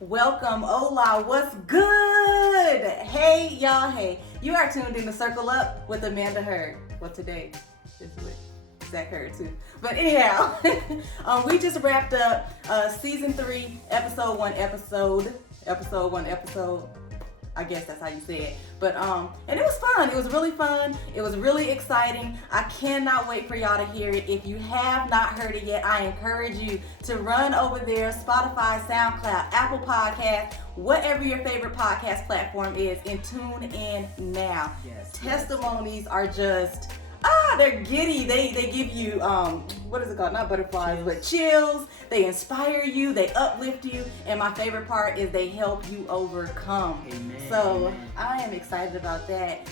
Welcome, hola, what's good? Hey, y'all, hey. You are tuned in to Circle Up with Amanda Hurd. Well, today is with Zach Hurd, too. But anyhow, we just wrapped up Season 3, Episode 1 episode. I guess that's how you say it. But, and it was fun. It was really fun. It was really exciting. I cannot wait for y'all to hear it. If you have not heard it yet, I encourage you to run over there, Spotify, SoundCloud, Apple Podcasts, whatever your favorite podcast platform is, and tune in now. Yes, Testimonies are just, they're giddy. They give you, what is it called? Not butterflies, but chills. They inspire you. They uplift you. And my favorite part is they help you overcome. Amen. So Amen. I am excited about that.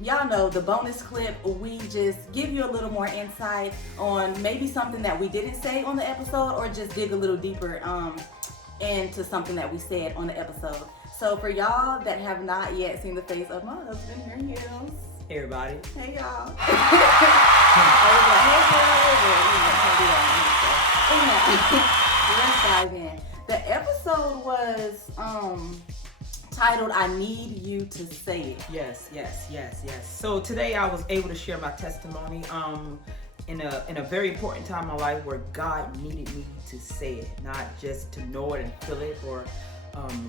Y'all know the bonus clip, we just give you a little more insight on maybe something that we didn't say on the episode, or just dig a little deeper into something that we said on the episode. So for y'all that have not yet seen the face of my husband, here he is. Hey everybody. Hey y'all. Let's dive in. The episode was titled "I Need You to Say It." Yes. So today I was able to share my testimony in a very important time in my life where God needed me to say it, not just to know it and feel it, or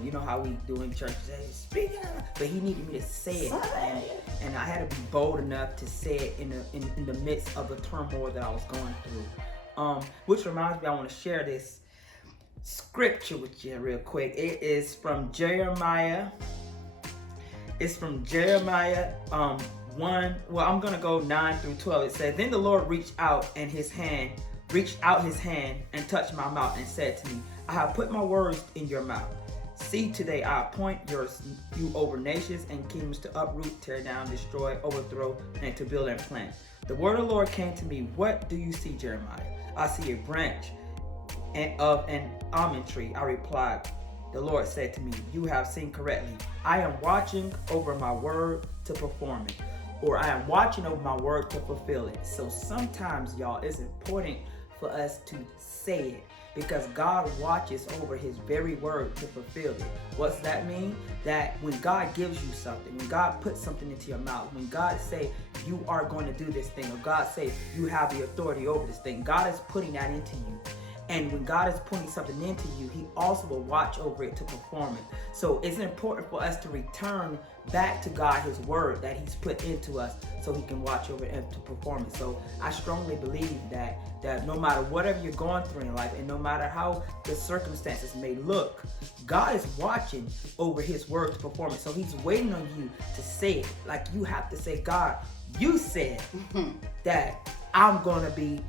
you know how we do in church, speak out, but he needed me to say it, and I had to be bold enough to say it in the midst of the turmoil that I was going through. Which reminds me, I want to share this scripture with you real quick. It is from Jeremiah. It's from Jeremiah 1. Well, I'm gonna go 9 through 12. It says, "Then the Lord reached out his hand and touched my mouth and said to me, I have put my words in your mouth. See, today I appoint you over nations and kingdoms to uproot, tear down, destroy, overthrow, and to build and plant. The word of the Lord came to me. What do you see, Jeremiah? I see a branch of an almond tree. I replied. The Lord said to me, you have seen correctly. I am watching over my word to perform it. Or I am watching over my word to fulfill it. So sometimes, y'all, it's important for us to say it, because God watches over his very word to fulfill it. What's that mean? That when God gives you something, when God puts something into your mouth, when God say you are going to do this thing, or God say you have the authority over this thing, God is putting that into you. And when God is putting something into you, he also will watch over it to perform it. So it's important for us to return back to God his word that he's put into us, so he can watch over it and to perform it. So I strongly believe that no matter whatever you're going through in life, and no matter how the circumstances may look, God is watching over his word to perform it. So he's waiting on you to say it. Like, you have to say, God, you said that I'm going to be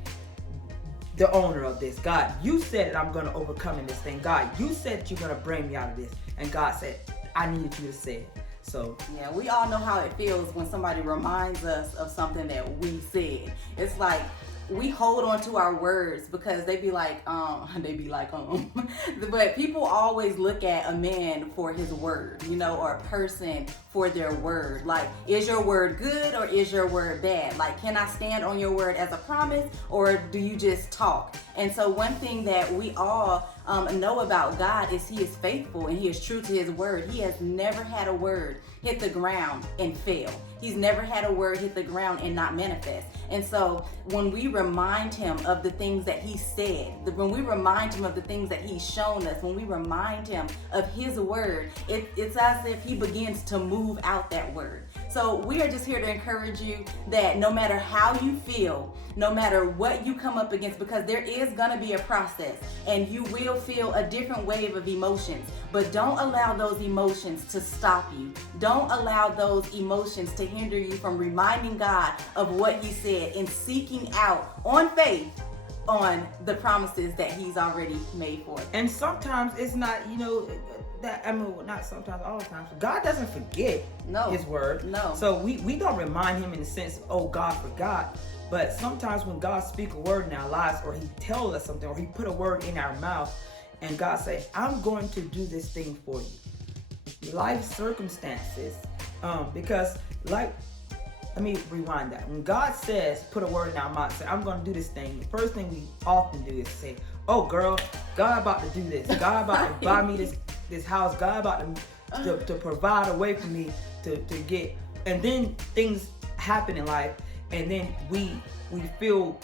the owner of this. God, you said that I'm going to overcome in this thing. God, you said that you're going to bring me out of this. And God said, I need you to say it. So yeah, we all know how it feels when somebody reminds us of something that we said. It's like we hold on to our words because they be like, but people always look at a man for his word, or a person for their word. Like, is your word good or is your word bad? Like, can I stand on your word as a promise, or do you just talk? And so one thing that we all know about God is he is faithful and he is true to his word. He has never had a word hit the ground and fail. He's never had a word hit the ground and not manifest. And so when we remind him of the things that he said, when we remind him of the things that he's shown us, when we remind him of his word, it's as if he begins to move out that word. So we are just here to encourage you that no matter how you feel, no matter what you come up against, because there is going to be a process and you will feel a different wave of emotions, but don't allow those emotions to stop you. Don't allow those emotions to hinder you from reminding God of what he said and seeking out on faith on the promises that he's already made for us. And sometimes it's not, not sometimes, all the time. God doesn't forget his word. No. So we don't remind him in the sense, oh, God forgot. But sometimes when God speaks a word in our lives, or he tells us something, or he put a word in our mouth, and God says, I'm going to do this thing for you. life circumstances, because let me rewind that. When God says, put a word in our mouth, say, I'm going to do this thing, the first thing we often do is say, oh girl, God about to do this. God about to buy me this house. God about to provide a way for me to get. And then things happen in life, and then we feel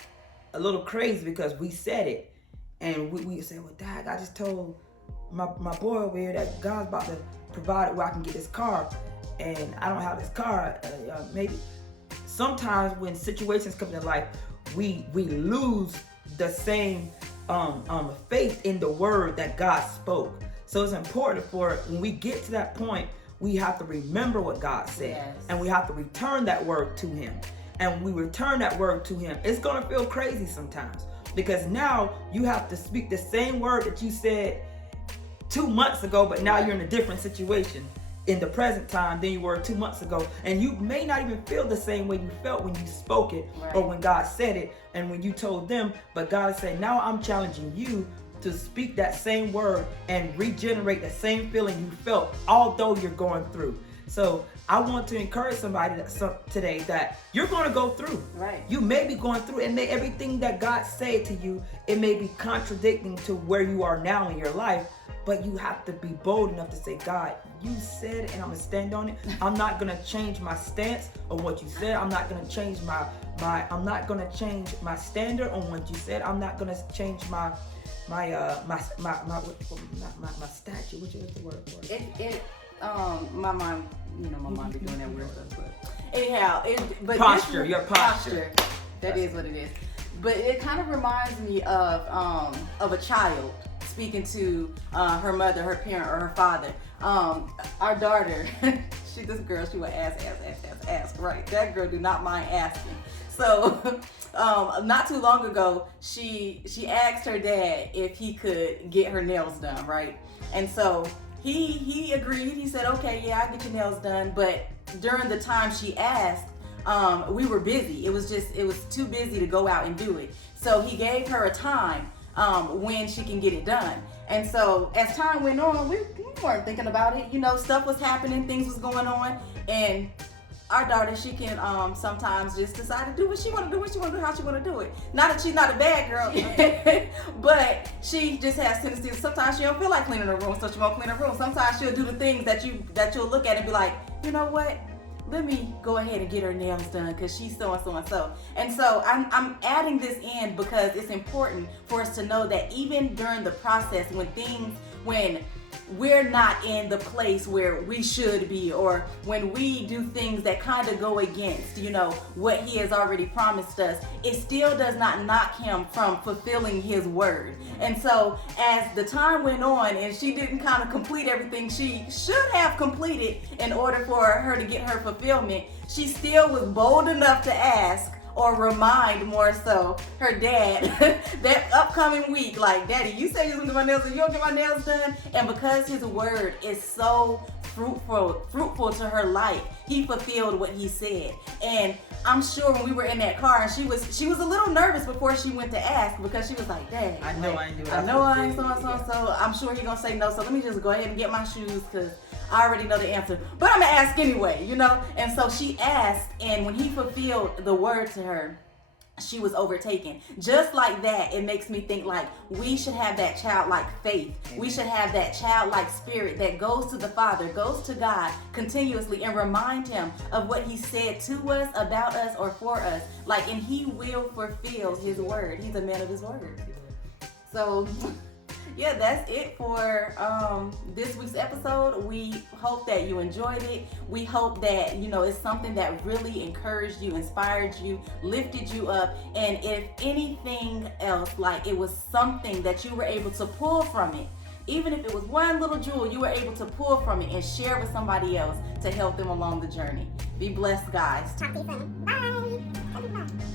a little crazy because we said it. And we say, well, Dad, I just told my boy over here that God's about to provide where I can get this car, and I don't have this car. Maybe sometimes when situations come in life, we lose the same faith in the word that God spoke. So it's important for when we get to that point, we have to remember what God said, yes. And we have to return that word to Him. And when we return that word to Him, it's gonna feel crazy sometimes, because now you have to speak the same word that you said 2 months ago, but now you're in a different situation in the present time than you were 2 months ago. And you may not even feel the same way you felt when you spoke it, right. Or when God said it and when you told them. But God said, now I'm challenging you to speak that same word and regenerate the same feeling you felt, although you're going through. So I want to encourage somebody today that you're going to go through. Right. You may be going through, and everything that God said to you, it may be contradicting to where you are now in your life, but you have to be bold enough to say, God, you said it, and I'm going to stand on it. I'm not going to change my stance on what you said. I'm not going to change I'm not going to change my standard on what you said. I'm not going to change my statue. Which is the word for it? My mom, my mom be doing that weird stuff, but anyhow, posture, your posture. That is what it is. But it kind of reminds me of a child speaking to her mother, her parent, or her father. Our daughter, this girl, she would ask, right? That girl do not mind asking. So, not too long ago, she asked her dad if he could get her nails done, right? And so he agreed. He said, okay, yeah, I'll get your nails done. But during the time she asked, we were busy. It was too busy to go out and do it. So he gave her a time when she can get it done. And so as time went on, we weren't thinking about it. Stuff was happening, things was going on, and our daughter, she can sometimes just decide to do what she want to do, how she want to do it. Not that she's not a bad girl, but she just has tendencies. Sometimes she don't feel like cleaning her room, so she won't clean her room. Sometimes she'll do the things that you'll look at and be like, you know what? Let me go ahead and get her nails done because she's so and so and so. And so I'm adding this in because it's important for us to know that even during the process, when we're not in the place where we should be, or when we do things that kind of go against, what He has already promised us, it still does not knock Him from fulfilling His word. And so as the time went on and she didn't kind of complete everything she should have completed in order for her to get her fulfillment, she still was bold enough to ask, or remind more so, her dad that upcoming week, like, Daddy, you said you was gonna get my nails done, you don't get my nails done. And because His word is so fruitful to her life, He fulfilled what He said. And I'm sure when we were in that car, and she was a little nervous before she went to ask, because she was like, Dad, I know I ain't do it. I know I ain't so I'm sure He gonna say no, so let me just go ahead and get my shoes, because I already know the answer, but I'm gonna ask anyway, And so she asked, and when He fulfilled the word to her, she was overtaken. Just like that, it makes me think like we should have that childlike faith. Amen. We should have that childlike spirit that goes to the Father, goes to God continuously, and remind Him of what He said to us, about us, or for us. And He will fulfill His word. He's a man of His word. So yeah, that's it for this week's episode. We hope that you enjoyed it. We hope that, it's something that really encouraged you, inspired you, lifted you up. And if anything else, it was something that you were able to pull from it, even if it was one little jewel, you were able to pull from it and share with somebody else to help them along the journey. Be blessed, guys. Talk to you soon. Bye.